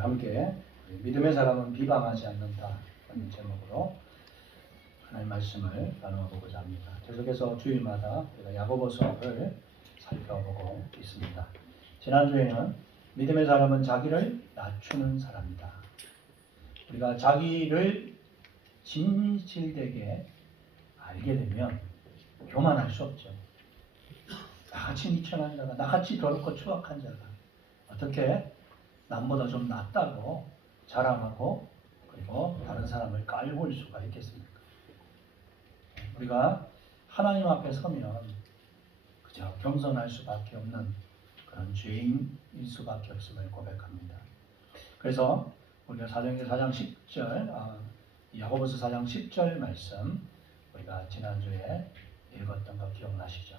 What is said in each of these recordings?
함께 믿음의 사람은 비방하지 않는다 라는 제목으로 하나님 말씀을 나누어 보고자 합니다. 계속해서 주일마다 우리가 야고보서를 살펴보고 있습니다. 지난주에는 믿음의 사람은 자기를 낮추는 사람이다. 우리가 자기를 진실되게 알게 되면 교만할 수 없죠. 나같이 미천한 자가, 나같이 더럽고 추악한 자가 어떻게 남보다 좀 낫다고 자랑하고 그리고 다른 사람을 깔보일 수가 있겠습니까? 우리가 하나님 앞에 서면 그저 겸손할 수밖에 없는 그런 죄인일 수밖에 없음을 고백합니다. 그래서 우리가 사도행전 4장 10절, 야고보서 4장 10절 말씀 우리가 지난주에 읽었던 거 기억나시죠?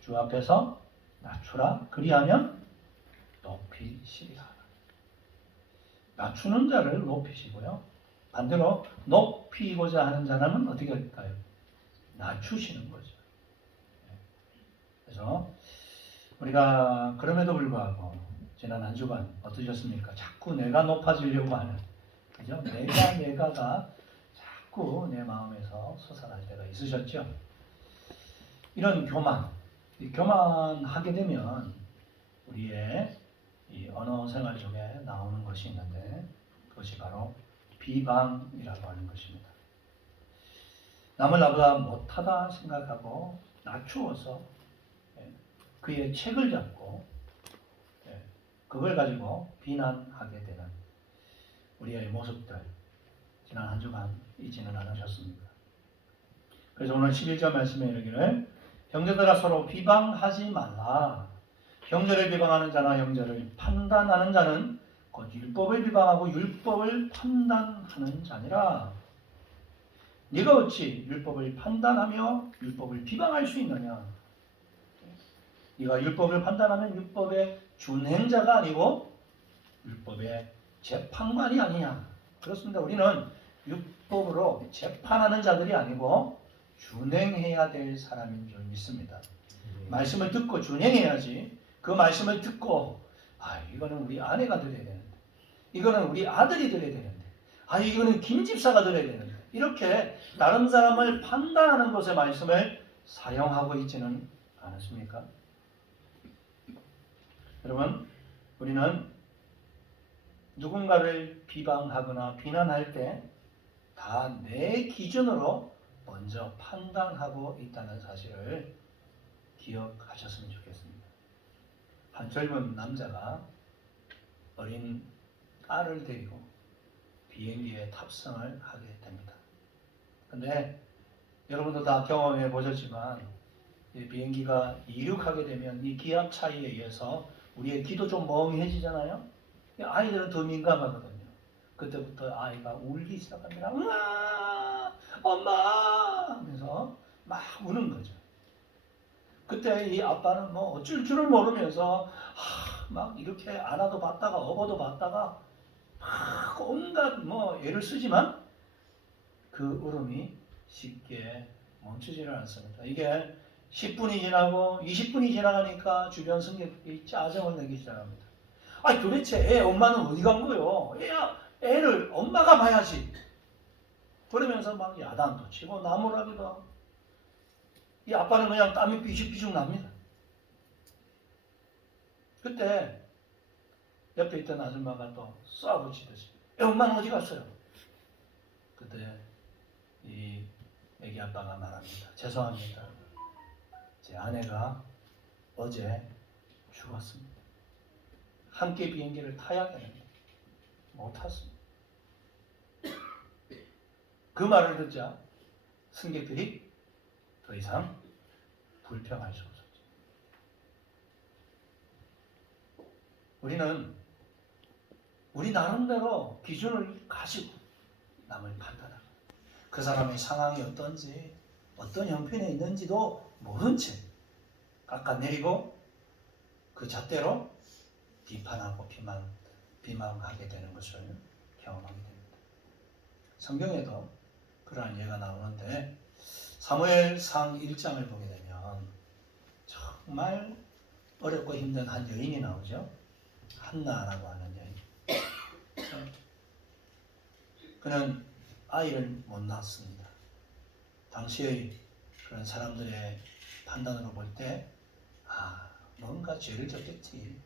주 앞에서 낮추라 그리하면 높이시리라. 낮추는 자를 높이시고요. 반대로 높이고자 하는 자는 어떻게 할까요? 낮추시는 거죠. 그래서 우리가 그럼에도 불구하고 지난 한 주간 어떠셨습니까? 자꾸 내가 높아지려고 하는, 그죠? 내가가 자꾸 내 마음에서 솟아날 때가 있으셨죠? 이런 교만하게 되면 우리의 이 언어 생활 속에 나오는 것이 있는데 그것이 바로 비방이라고 하는 것입니다. 남을 나보다 못하다 생각하고 낮추어서 그의 책을 잡고 그걸 가지고 비난하게 되는 우리의 모습들 지난 한 주간 잊지는 않으셨습니까? 그래서 오늘 11절 말씀에 이르기를 형제들아 서로 비방하지 말라. 형제를 비방하는 자나 형제를 판단하는 자는 곧 율법을 비방하고 율법을 판단하는 자니라. 네가 어찌 율법을 판단하며 율법을 비방할 수 있느냐? 네가 율법을 판단하면 율법의 준행자가 아니고 율법의 재판관이 아니냐? 그렇습니다. 우리는 율법으로 재판하는 자들이 아니고 준행해야 될 사람인 줄 믿습니다. 말씀을 듣고 준행해야지. 그 말씀을 듣고 이거는 우리 아내가 들어야 되는데, 이거는 우리 아들이 들어야 되는데, 이거는 김 집사가 들어야 되는데, 이렇게 다른 사람을 판단하는 것에 말씀을 사용하고 있지는 않습니까? 여러분, 우리는 누군가를 비방하거나 비난할 때 다 내 기준으로 먼저 판단하고 있다는 사실을 기억하셨으면 좋겠습니다. 한 젊은 남자가 어린 딸을 데리고 비행기에 탑승을 하게 됩니다. 근데 여러분도 다 경험해 보셨지만 이 비행기가 이륙하게 되면 이 기압 차이에 의해서 우리의 귀도 좀 멍해지잖아요. 아이들은 더 민감하거든요. 그때부터 아이가 울기 시작합니다. 엄마 하면서 막 우는 거죠. 그때 이 아빠는 뭐 어쩔 줄을 모르면서 막 이렇게 안아도 받다가 업어도 받다가 막 온갖 애를 쓰지만 그 울음이 쉽게 멈추지를 않습니다. 이게 10분이 지나고 20분이 지나가니까 주변 승객들이 짜증을 내기 시작합니다. 도대체 애 엄마는 어디 간 거요? 애를 엄마가 봐야지. 그러면서 막 야단도 치고 나무라기도 하고 이 아빠는 그냥 땀이 삐죽삐죽 납니다. 그때 옆에 있던 아줌마가 또 쏴붙이듯이 엄마는 어디 갔어요? 그때 이 애기 아빠가 말합니다. 죄송합니다. 제 아내가 어제 죽었습니다. 함께 비행기를 타야 되는데 못 탔습니다. 그 말을 듣자 승객들이 더 이상 불평할 수 없었죠. 우리는 우리 나름대로 기준을 가지고 남을 판단하고 그 사람의 상황이 어떤지 어떤 형편에 있는지도 모른 채 깎아내리고 그 잣대로 비판하고 비방하게 되는 것을 경험하게 됩니다. 성경에도 그러한 예가 나오는데 사무엘상 1장을 보게 되면 정말 어렵고 힘든 한 여인이 나오죠. 한나라고 하는 여인. 그는 아이를 못 낳았습니다. 당시의 그런 사람들의 판단으로 볼 때 뭔가 죄를 졌겠지.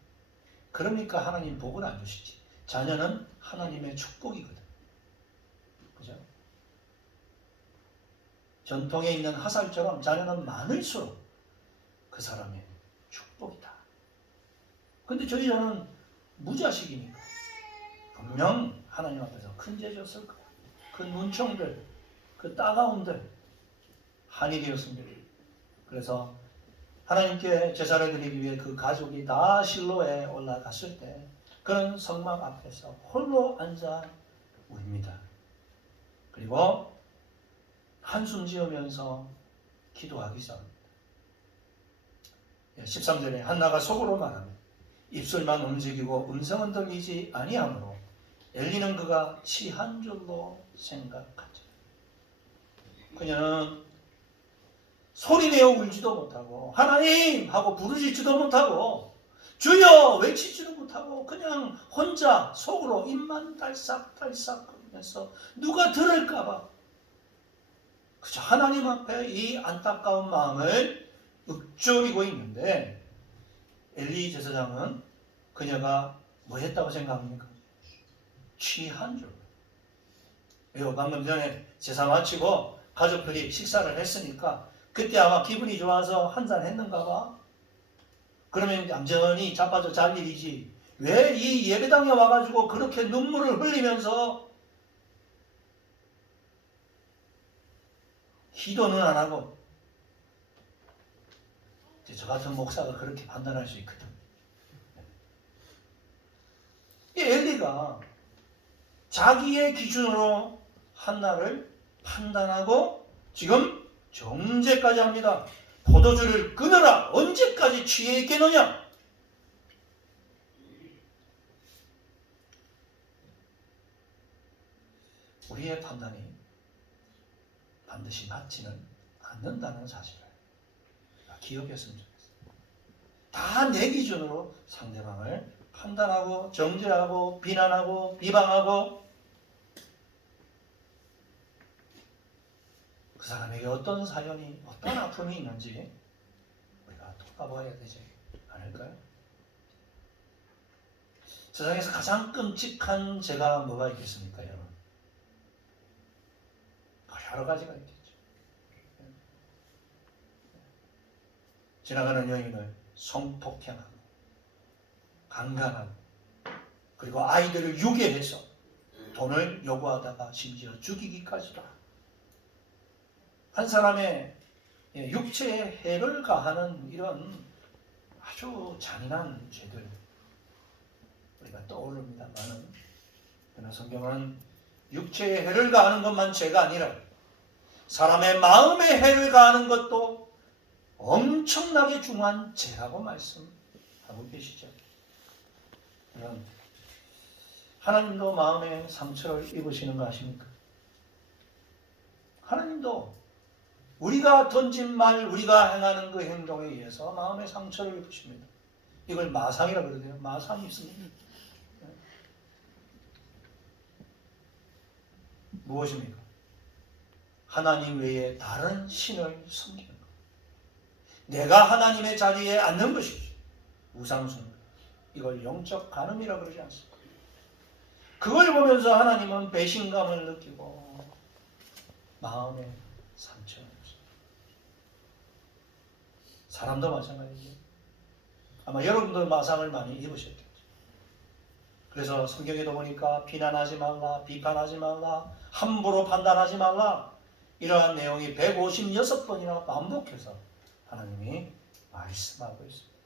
그러니까 하나님 복을 안 주시지. 자녀는 하나님의 축복이거든. 그죠? 전통에 있는 화살처럼 자녀는 많을수록 그 사람의 축복이다. 근데 저희 자는 무자식이니까 분명 하나님 앞에서 큰 죄 졌을 거야. 그 눈총들, 그 따가움들 한이 되었습니다. 그래서 하나님께 제사를 드리기 위해 그 가족이 다 실로에 올라갔을 때 그는 성막 앞에서 홀로 앉아 웁니다. 그리고 한숨 지으면서 기도하기 시작합니다. 13절에 한나가 속으로 말하며 입술만 움직이고 음성은 들리지 아니하므로 엘리는 그가 취한 줄로 생각하죠. 그녀는 소리내어 울지도 못하고 하나님 하고 부르짖지도 못하고 주여 외치지도 못하고 그냥 혼자 속으로 입만 달싹달싹 거리면서 누가 들을까봐 그저 하나님 앞에 이 안타까운 마음을 읊조리고 있는데 엘리 제사장은 그녀가 뭐 했다고 생각합니까? 취한 줄. 왜요? 방금 전에 제사 마치고 가족들이 식사를 했으니까 그때 아마 기분이 좋아서 한잔 했는가 봐. 그러면 얌전히 자빠져 잘 일이지. 왜 이 예배당에 와가지고 그렇게 눈물을 흘리면서 기도는 안 하고 저 같은 목사가 그렇게 판단할 수 있거든. 이 엘리가 자기의 기준으로 한나를 판단하고 지금 정죄까지 합니다. 포도주를 끊어라. 언제까지 취해 있겠느냐? 우리의 판단이 반드시 맞지는 않는다는 사실을 기억했으면 좋겠어요. 다 내 기준으로 상대방을 판단하고 정죄하고 비난하고 비방하고 그 사람에게 어떤 사연이 어떤 아픔이 있는지 우리가 돌아봐야 되지 않을까요? 세상에서 가장 끔찍한 죄가 뭐가 있겠습니까, 여러분? 여러 가지가 있겠죠. 지나가는 여인을 성폭행하고 강간하고 그리고 아이들을 유괴해서 돈을 요구하다가 심지어 죽이기까지도 하고 한 사람의 육체에 해를 가하는 이런 아주 잔인한 죄들 우리가 떠오릅니다만은 그러나 성경은 육체에 해를 가하는 것만 죄가 아니라 사람의 마음에 해를 가하는 것도 엄청나게 중요한 죄라고 말씀하고 계시죠. 그럼 하나님도 마음에 상처를 입으시는 거 아십니까? 하나님도 우리가 던진 말, 우리가 행하는 그 행동에 의해서 마음에 상처를 입으십니다. 이걸 마상이라고 그러대요. 마상이 있습니다. 무엇입니까? 하나님 외에 다른 신을 섬기는 것. 내가 하나님의 자리에 앉는 것이지. 우상숭. 이걸 영적 간음이라고 그러지 않습니까? 그걸 보면서 하나님은 배신감을 느끼고 마음에 상처를 입습니다. 사람도 마찬가지죠. 아마 여러분도 마상을 많이 입으셨겠죠. 그래서 성경에도 보니까 비난하지 말라, 비판하지 말라, 함부로 판단하지 말라 이러한 내용이 156번이나 반복해서 하나님이 말씀하고 있습니다.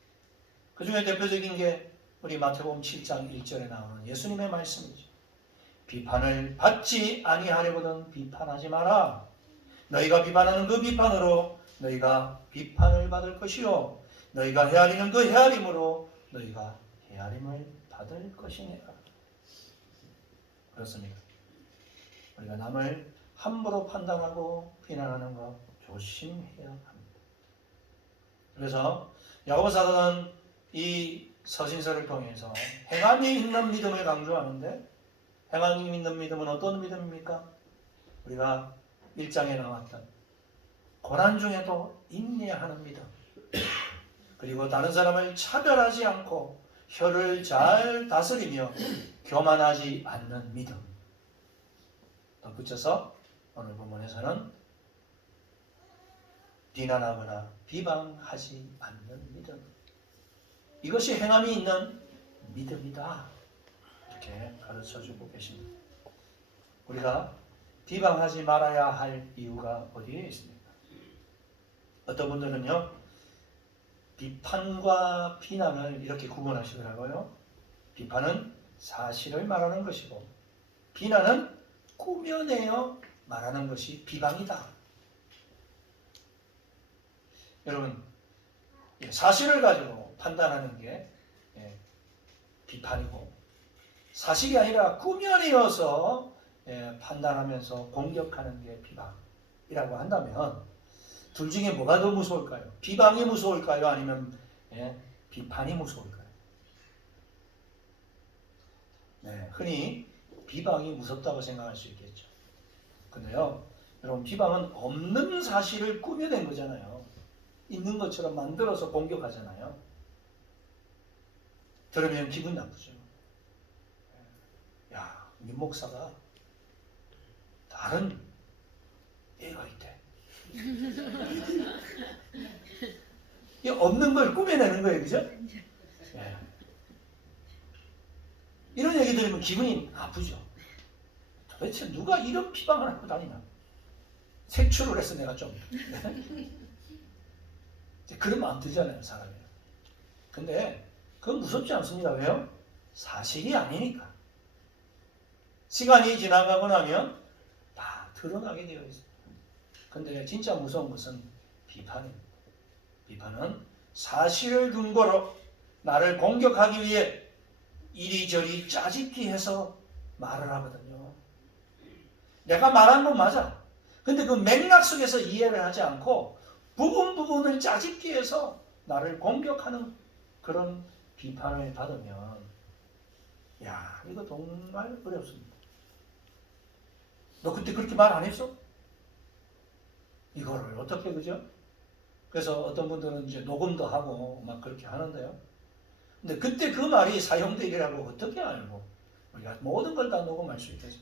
그 중에 대표적인 게 우리 마태복음 7장 1절에 나오는 예수님의 말씀이죠. 비판을 받지 아니하려거든 비판하지 마라. 너희가 비판하는 그 비판으로 너희가 비판을 받을 것이요 너희가 헤아리는 그 헤아림으로 너희가 헤아림을 받을 것이니라. 그렇습니까? 우리가 남을 함부로 판단하고 비난하는 것 조심해야 합니다. 그래서 야고보 사도는 이 서신서를 통해서 행함이 있는 믿음을 강조하는데 행함이 있는 믿음은 어떤 믿음입니까? 우리가 1장에 나왔던 고난 중에도 인내하는 믿음, 그리고 다른 사람을 차별하지 않고 혀를 잘 다스리며 교만하지 않는 믿음. 덧붙여서 오늘 본문에서는 비난하거나 비방하지 않는 믿음. 이것이 행함이 있는 믿음이다. 이렇게 가르쳐주고 계십니다. 우리가 비방하지 말아야 할 이유가 어디에 있습니까? 어떤 분들은요, 비판과 비난을 이렇게 구분하시더라고요. 비판은 사실을 말하는 것이고, 비난은 꾸며내어 말하는 것이 비방이다. 여러분, 사실을 가지고 판단하는 게 비판이고, 사실이 아니라 꾸며내어서 판단하면서 공격하는 게 비방이라고 한다면, 둘 중에 뭐가 더 무서울까요? 비방이 무서울까요? 아니면 비판이 무서울까요? 네, 흔히 비방이 무섭다고 생각할 수 있겠죠. 근데요, 여러분, 비방은 없는 사실을 꾸며낸 거잖아요. 있는 것처럼 만들어서 공격하잖아요. 들으면 기분 나쁘죠. 야, 민 목사가 다른 애가 있대. 이 없는 걸 꾸며내는 거예요, 그죠? 예. 이런 얘기 들으면 기분이 나쁘죠. 도대체 누가 이런 비방을 하고 다니나? 색출을 해서 내가 좀 그런 마음 들잖아요, 사람이. 근데 그건 무섭지 않습니다. 왜요? 사실이 아니니까. 시간이 지나가고 나면 다 드러나게 되어 있어요. 근데 진짜 무서운 것은 비판입니다. 비판은 사실을 근거로 나를 공격하기 위해 이리저리 짜집기 해서 말을 하거든요. 내가 말한 건 맞아. 근데 그 맥락 속에서 이해를 하지 않고 부분을 짜집기 해서 나를 공격하는 그런 비판을 받으면, 야, 이거 정말 어렵습니다. 너 그때 그렇게 말 안 했어? 이거를 어떻게, 그죠? 그래서 어떤 분들은 이제 녹음도 하고 막 그렇게 하는데요. 근데 그때 그 말이 사용되기라고 어떻게 알고 우리가 모든 걸 다 녹음할 수 있겠어요?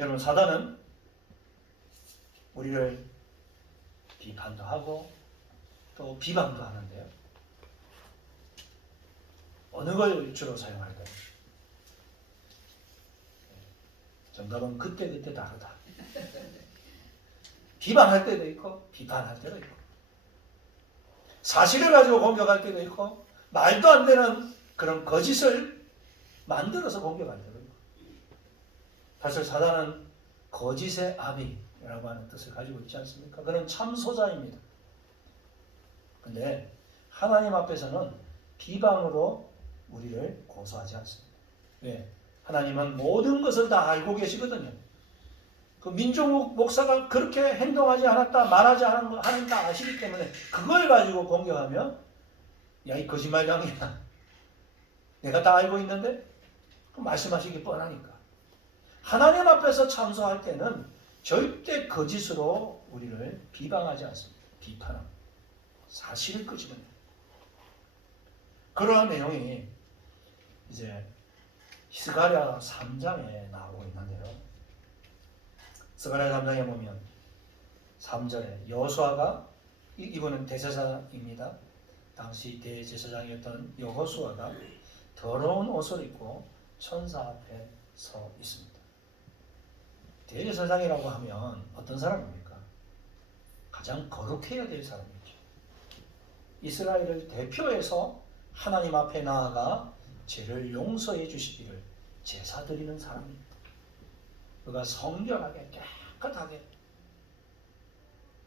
여러분, 사단은 우리를 비판도 하고 또 비방도 하는데요. 어느 걸 주로 사용할까요? 정답은 그때그때 다르다. 비방할 때도 있고 비판할 때도 있고, 사실을 가지고 공격할 때도 있고, 말도 안 되는 그런 거짓을 만들어서 공격할 때도 있고. 사실 사단은 거짓의 아비라고 하는 뜻을 가지고 있지 않습니까? 그는 참소자입니다. 근데 하나님 앞에서는 비방으로 우리를 고소하지 않습니다. 왜? 하나님은 모든 것을 다 알고 계시거든요. 그 민종욱 목사가 그렇게 행동하지 않았다, 말하지 않은 거 하나님 다 아시기 때문에 그걸 가지고 공격하면, 야, 이 거짓말장이야, 내가 다 알고 있는데? 말씀하시기 뻔하니까. 하나님 앞에서 참소할 때는 절대 거짓으로 우리를 비방하지 않습니다. 비판합니다. 사실을 끄집어내요. 그러한 내용이 이제 스가랴 3장에 나오고 있는데요. 스가랴 3장에 보면 3절에 여호수아가, 이분은 대제사장입니다. 당시 대제사장이었던 여호수아가 더러운 옷을 입고 천사 앞에 서 있습니다. 대제사장이라고 하면 어떤 사람입니까? 가장 거룩해야 될 사람이죠. 이스라엘을 대표해서 하나님 앞에 나아가 죄를 용서해 주시기를 제사 드리는 사람입니다. 그가 성결하게 깨끗하게.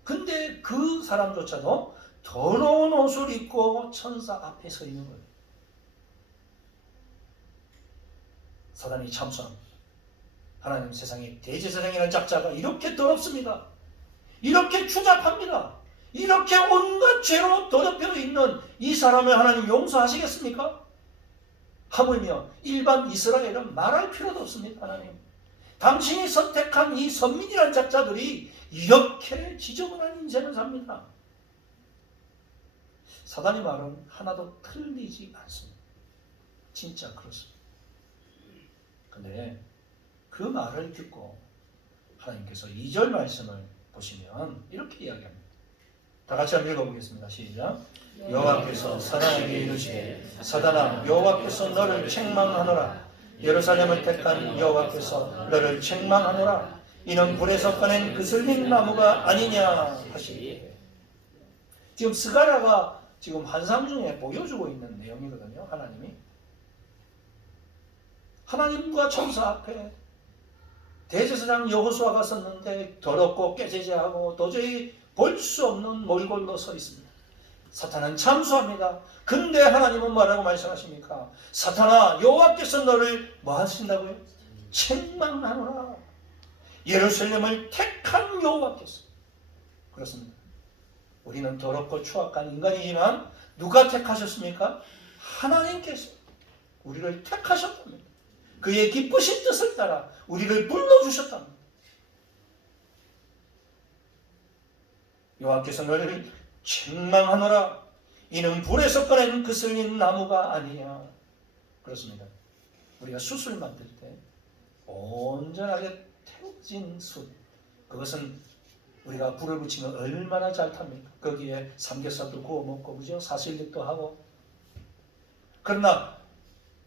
근데 그 사람조차도 더러운 옷을 입고 천사 앞에 서 있는 거예요. 사단이 참소합니다. 하나님, 세상에 대제사장이라는 작자가 이렇게 더럽습니다. 이렇게 추잡합니다. 이렇게 온갖 죄로 더럽혀 있는 이 사람을 하나님 용서하시겠습니까? 하물며 일반 이스라엘은 말할 필요도 없습니다. 하나님, 당신이 선택한 이 선민이란 자들이 이렇게 지저분한 인생을 삽니다. 사단의 말은 하나도 틀리지 않습니다. 진짜 그렇습니다. 근데 그 말을 듣고 하나님께서 2절 말씀을 보시면 이렇게 이야기합니다. 다 같이 한번 읽어보겠습니다. 시작. 여호와께서 사단에게 이르시되 사단아, 여호와께서 너를 책망하노라. 예루살렘을 택한 여호와께서 너를 책망하노라. 이는 불에서 꺼낸 그슬린 나무가 아니냐 하시니. 지금 스가랴가 지금 환상 중에 보여주고 있는 내용이거든요. 하나님과 천사 앞에 대제사장 여호수아가 섰는데 더럽고 깨지지하고 도저히 볼 수 없는 몰골로 서 있습니다. 사탄은 참수합니다. 근데 하나님은 뭐라고 말씀하십니까? 사탄아, 여호와께서 너를 뭐 하신다고요? 책망하노라. 예루살렘을 택한 여호와께서. 그렇습니다. 우리는 더럽고 추악한 인간이지만 누가 택하셨습니까? 하나님께서 우리를 택하셨답니다. 그의 기쁘신 뜻을 따라 우리를 불러주셨답니다. 여호와께서 너를 책망하노라. 이는 불에서 꺼낸 그슬린 나무가 아니냐. 그렇습니다. 우리가 숯을 만들 때 온전하게 태워진 숯, 그것은 우리가 불을 붙이면 얼마나 잘 탑니까? 거기에 삼겹살도 구워 먹고, 그죠? 사슬육도 하고. 그러나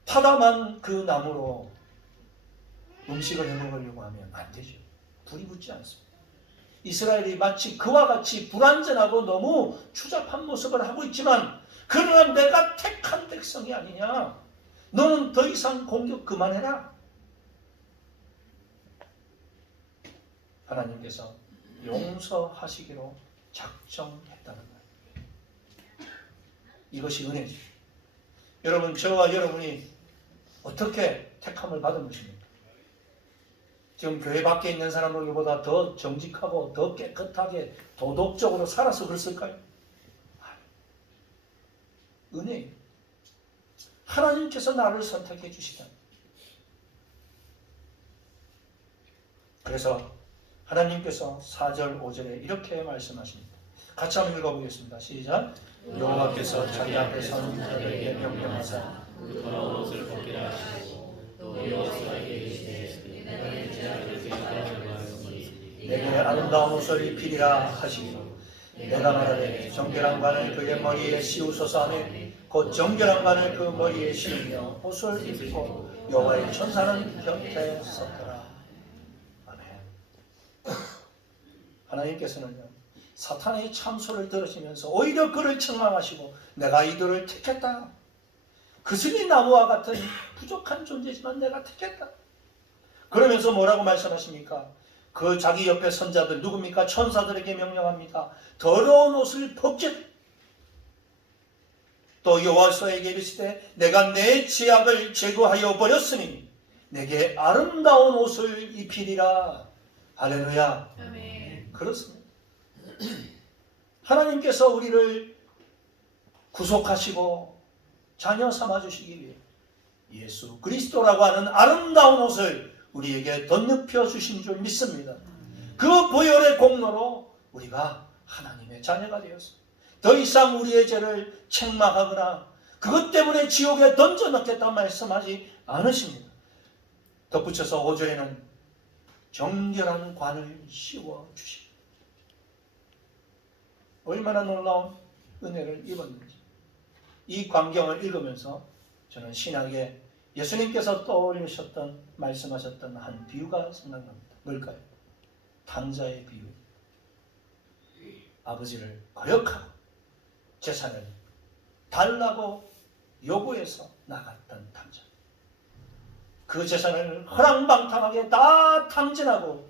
파다만 그 나무로 음식을 해 먹으려고 하면 안 되죠. 불이 붙지 않습니다. 이스라엘이 마치 그와 같이 불완전하고 너무 추잡한 모습을 하고 있지만, 그러나 내가 택한 백성이 아니냐. 너는 더 이상 공격 그만해라. 하나님께서 용서하시기로 작정했다는 거예요. 이것이 은혜죠. 여러분, 저와 여러분이 어떻게 택함을 받은 것입니까? 지금 교회 밖에 있는 사람들보다 더 정직하고 더 깨끗하게 도덕적으로 살아서 그랬을까요? 은혜예요. 하나님께서 나를 선택해 주시다. 그래서 하나님께서 4절 5절에 이렇게 말씀하십니다. 같이 한번 읽어보겠습니다. 시작. 여호와께서 자기 앞에 선 자들에게 명령하사 그 더러운 옷을 벗기라 하시고 또 여호수아에게 이르시되 내가 내 제자들에게 말하였으니 내게 아름다운 옷을 입히리라 하시기로 내가 말하되 정결한 관을 그의 머리에 씌우소서 하매 곧 정결한 관을 그 머리에 씌우며 옷을 입히고 여호와의 천사는 곁에 섰더라. 아멘. 하나님께서는요, 사탄의 참소를 들으시면서 오히려 그를 책망하시고 내가 이들을 택했다. 그슬린 나무와 같은 부족한 존재지만 내가 택했다. 그러면서 뭐라고 말씀하십니까? 그 자기 옆에 선자들 누굽니까? 천사들에게 명령합니다. 더러운 옷을 벗게. 또 여호와에게 이르시되 내가 내 죄악을 제거하여 버렸으니 내게 아름다운 옷을 입히리라. 할렐루야. 아멘. 그렇습니다. 하나님께서 우리를 구속하시고 자녀 삼아주시기 위해 예수 그리스도라고 하는 아름다운 옷을 우리에게 덧입혀 주신 줄 믿습니다. 그 보혈의 공로로 우리가 하나님의 자녀가 되었습니다. 더 이상 우리의 죄를 책망하거나 그것 때문에 지옥에 던져 넣겠다 말씀하지 않으십니다. 덧붙여서 5절에는 정결한 관을 씌워 주십니다. 얼마나 놀라운 은혜를 입었는지 이 광경을 읽으면서 저는 신약에 예수님께서 떠올리셨던 말씀하셨던 한 비유가 생각납니다. 뭘까요? 탕자의 비유. 아버지를 거역하고 재산을 달라고 요구해서 나갔던 탕자. 그 재산을 허랑방탕하게 다 탕진하고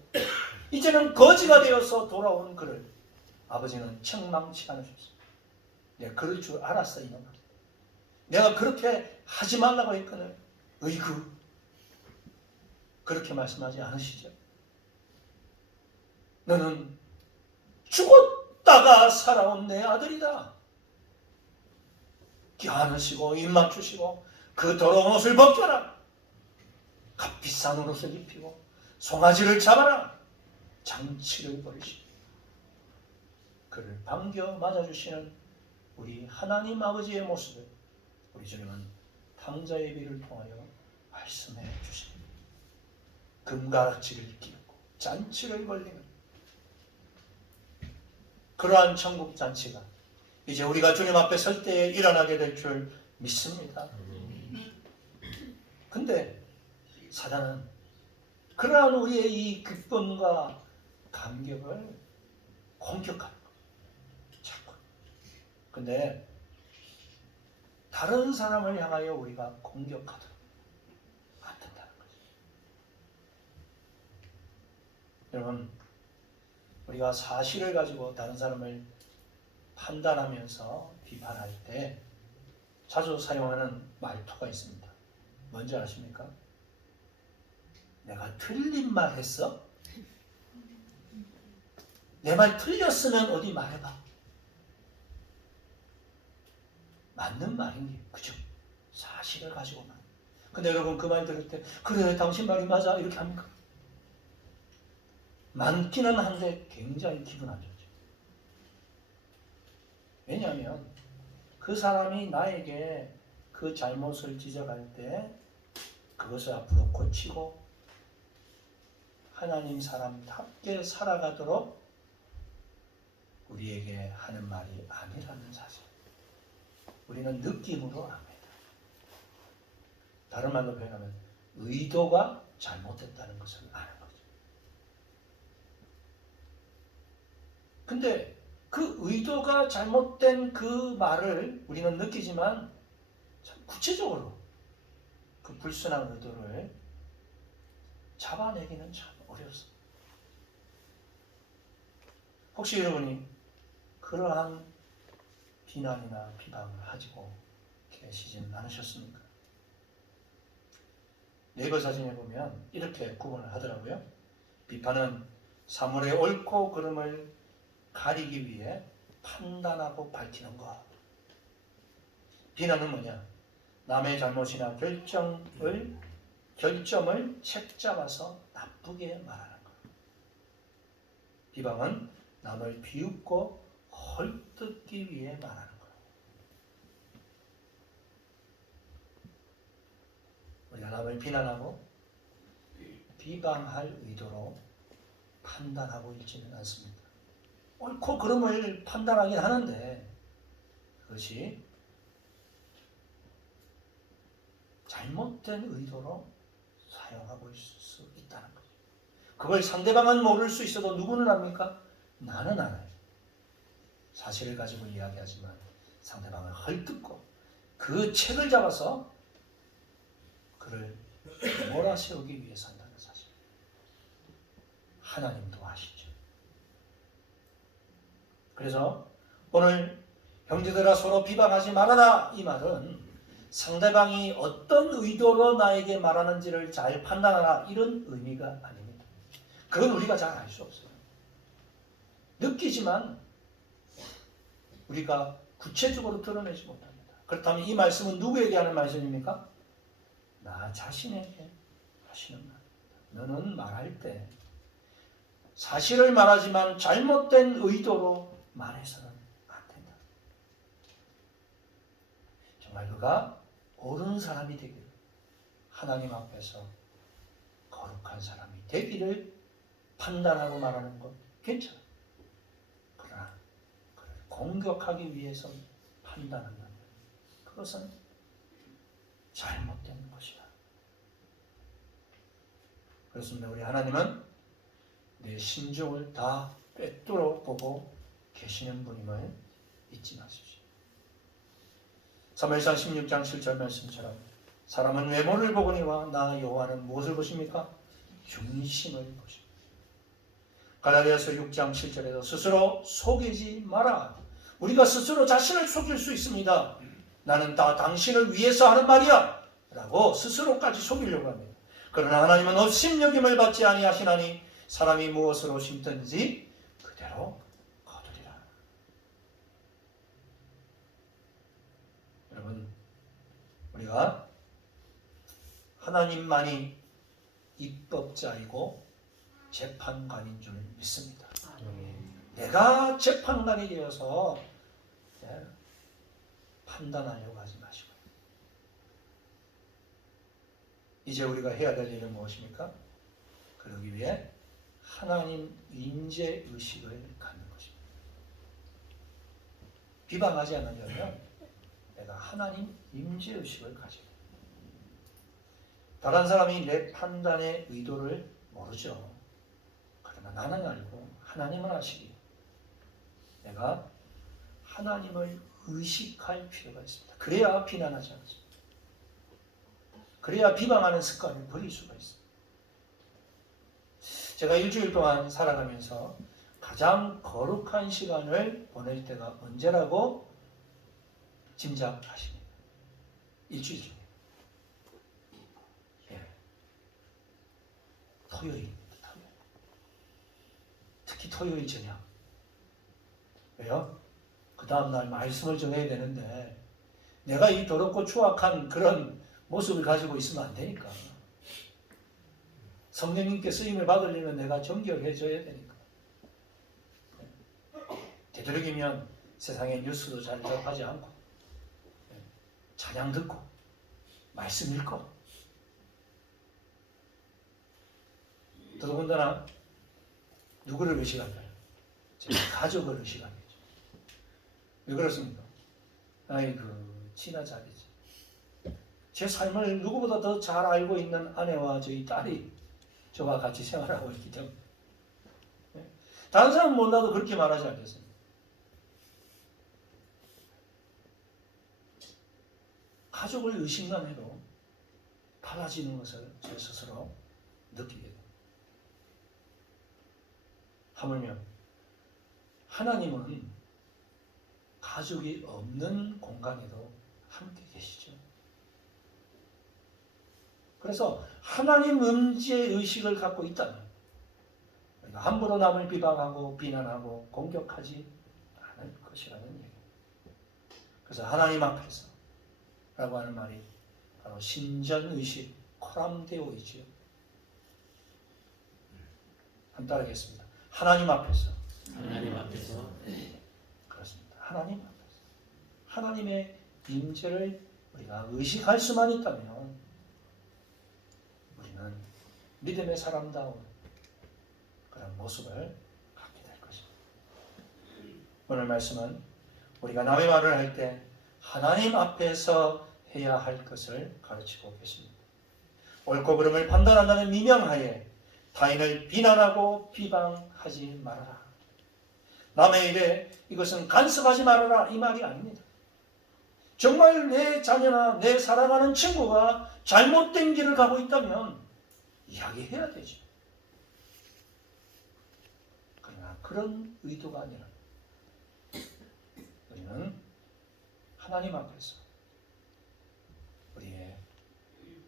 이제는 거지가 되어서 돌아온 그를 아버지는 책망치 않으셨습니다. 내가 그럴 줄 알았어 이놈아. 내가 그렇게 하지 말라고 했거늘. 으이구. 그렇게 말씀하지 않으시죠? 너는 죽었다가 살아온 내 아들이다. 껴안으시고 입 맞추시고 그 더러운 옷을 벗겨라. 값비싼 옷을 입히고 송아지를 잡아라. 장치를 벌이시고 그를 반겨 맞아주시는 우리 하나님 아버지의 모습을 우리 주님은 탕자의 비를 통하여 말씀해 주십니다. 금가락지를 끼고 잔치를 벌리는 그러한 천국 잔치가 이제 우리가 주님 앞에 설 때에 일어나게 될 줄 믿습니다. 근데 사단은 그러한 우리의 이 기쁨과 감격을 공격하는 거예요. 자꾸. 근데 다른 사람을 향하여 우리가 공격하도록 만든다는 거죠. 여러분, 우리가 사실을 가지고 다른 사람을 판단하면서 비판할 때 자주 사용하는 말투가 있습니다. 뭔지 아십니까? 내가 틀린 말 했어? 내 말 틀렸으면 어디 말해봐. 맞는 말인 게 그죠? 사실을 가지고만. 근데 여러분 그 말 들을 때 그래 당신 말이 맞아 이렇게 합니까? 많기는 한데 굉장히 기분 안 좋죠. 왜냐하면 그 사람이 나에게 그 잘못을 지적할 때 그것을 앞으로 고치고 하나님 사람답게 살아가도록 우리에게 하는 말이 아니라는 사실. 우리는 느낌으로 압니다. 다른 말로 표현하면 의도가 잘못됐다는 것을 아는 거죠. 근데 그 의도가 잘못된 그 말을 우리는 느끼지만 참 구체적으로 그 불순한 의도를 잡아내기는 참 어렵습니다. 혹시 여러분이 그러한 비난이나 비방을 하시고 계시지는 않으셨습니까? 네이버 사진에 보면 이렇게 구분을 하더라고요. 비판은 사물의 옳고 그름을 가리기 위해 판단하고 밝히는 것. 비난은 뭐냐? 남의 잘못이나 결점을 책잡아서 나쁘게 말하는 것. 비방은 남을 비웃고 헐뜯기 위해 말하는 것. 우리가 남을 비난하고 비방할 의도로 판단하고 있지는 않습니다. 옳고 그름을 판단하긴 하는데 그것이 잘못된 의도로 사용하고 있을 수 있다는 거죠. 그걸 상대방은 모를 수 있어도 누구는 압니까? 나는 알아요. 사실을 가지고 이야기하지만 상대방을 헐뜯고 그 책을 잡아서 그를 몰아세우기 위해서 한다는 사실. 하나님도 아시죠. 그래서 오늘 형제들아 서로 비방하지 말아라 이 말은 상대방이 어떤 의도로 나에게 말하는지를 잘 판단하라 이런 의미가 아닙니다. 그건 우리가 잘 알 수 없어요. 느끼지만 우리가 구체적으로 드러내지 못합니다. 그렇다면 이 말씀은 누구에게 하는 말씀입니까? 나 자신에게 하시는 말입니다. 너는 말할 때 사실을 말하지만 잘못된 의도로 말해서는 안 된다. 정말 그가 옳은 사람이 되기를, 하나님 앞에서 거룩한 사람이 되기를 판단하고 말하는 것 괜찮아. 그러나 그를 공격하기 위해서 판단한다면 그것은 잘못된 것이다. 그렇습니다. 우리 하나님은 내 심정을 다 꿰뚫어 보고 계시는 분임을 잊지 마십시오. 사무엘상 16장 7절 말씀처럼 사람은 외모를 보거니와 나 여호와는 무엇을 보십니까? 중심을 보십니다. 갈라디아서 6장 7절에서 스스로 속이지 마라. 우리가 스스로 자신을 속일 수 있습니다. 나는 다 당신을 위해서 하는 말이야 라고 스스로까지 속이려고 합니다. 그러나 하나님은 업심여김을 받지 아니하시나니 사람이 무엇으로 심든지 그대로 거두리라. 여러분, 우리가 하나님만이 입법자이고 재판관인 줄 믿습니다. 내가 재판관이 되어서 판단하려고 하지 마시고, 이제 우리가 해야 될 일은 무엇입니까? 그러기 위해 하나님 임재의식을 갖는 것입니다. 비방하지 않으려면 내가 하나님 임재의식을 가지고, 다른 사람이 내 판단의 의도를 모르죠. 그러나 나는 알고 하나님은 아시기에 내가 하나님을 의식할 필요가 있습니다. 그래야 비난하지 않습니다. 그래야 비방하는 습관을 버릴 수가 있습니다. 제가 일주일 동안 살아가면서 가장 거룩한 시간을 보낼 때가 언제라고 짐작하십니까? 일주일 중에. 토요일입니다. 토요일. 특히 토요일 저녁. 왜요? 그 다음날 말씀을 전해야 되는데 내가 이 더럽고 추악한 그런 모습을 가지고 있으면 안 되니까. 성령님께 쓰임을 받으려면 내가 정결해져야 되니까. 되도록이면 세상의 뉴스도 잘 접하지 않고 찬양 듣고 말씀 읽고, 더더군다나 누구를 의식할까요? 제 가족을 의식합니다. 왜 그렇습니까? 아이고, 지나자리지. 제 삶을 누구보다 더 잘 알고 있는 아내와 저희 딸이 저와 같이 생활하고 있기 때문에 다른 사람은 몰라도 그렇게 말하지 않겠습니다. 가족을 의식만 해도 달라지는 것을 제 스스로 느끼게 됩니다. 하물며 하나님은 가족이 없는 공간에도 함께 계시죠. 그래서 하나님 임재 의식을 갖고 있다면 우리가 함부로 남을 비방하고 비난하고 공격하지 않을 것이라는 얘기입니다. 그래서 하나님 앞에서 라고 하는 말이 바로 신전의식, 코람데오이지요. 한번 따라하겠습니다. 하나님 앞에서. 하나님 앞에서. 그렇습니다. 하나님 앞에서. 하나님의 임재를 우리가 의식할 수만 있다면 우리는 믿음의 사람다운 그런 모습을 갖게 될 것입니다. 오늘 말씀은 우리가 남의 말을 할 때 하나님 앞에서 해야 할 것을 가르치고 계십니다. 옳고 그름을 판단한다는 미명하에 타인을 비난하고 비방하지 말아라. 남의 일에 이것은 간섭하지 말아라, 이 말이 아닙니다. 정말 내 자녀나 내 사랑하는 친구가 잘못된 길을 가고 있다면 이야기해야 되죠. 그러나 그런 의도가 아니라 우리는 하나님 앞에서 우리의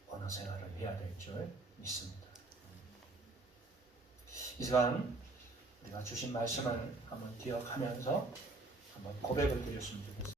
언어 생활을 해야 될 줄 믿습니다. 이 시간 우리가 주신 말씀을 한번 기억하면서 한번 고백을 드렸으면 좋겠습니다.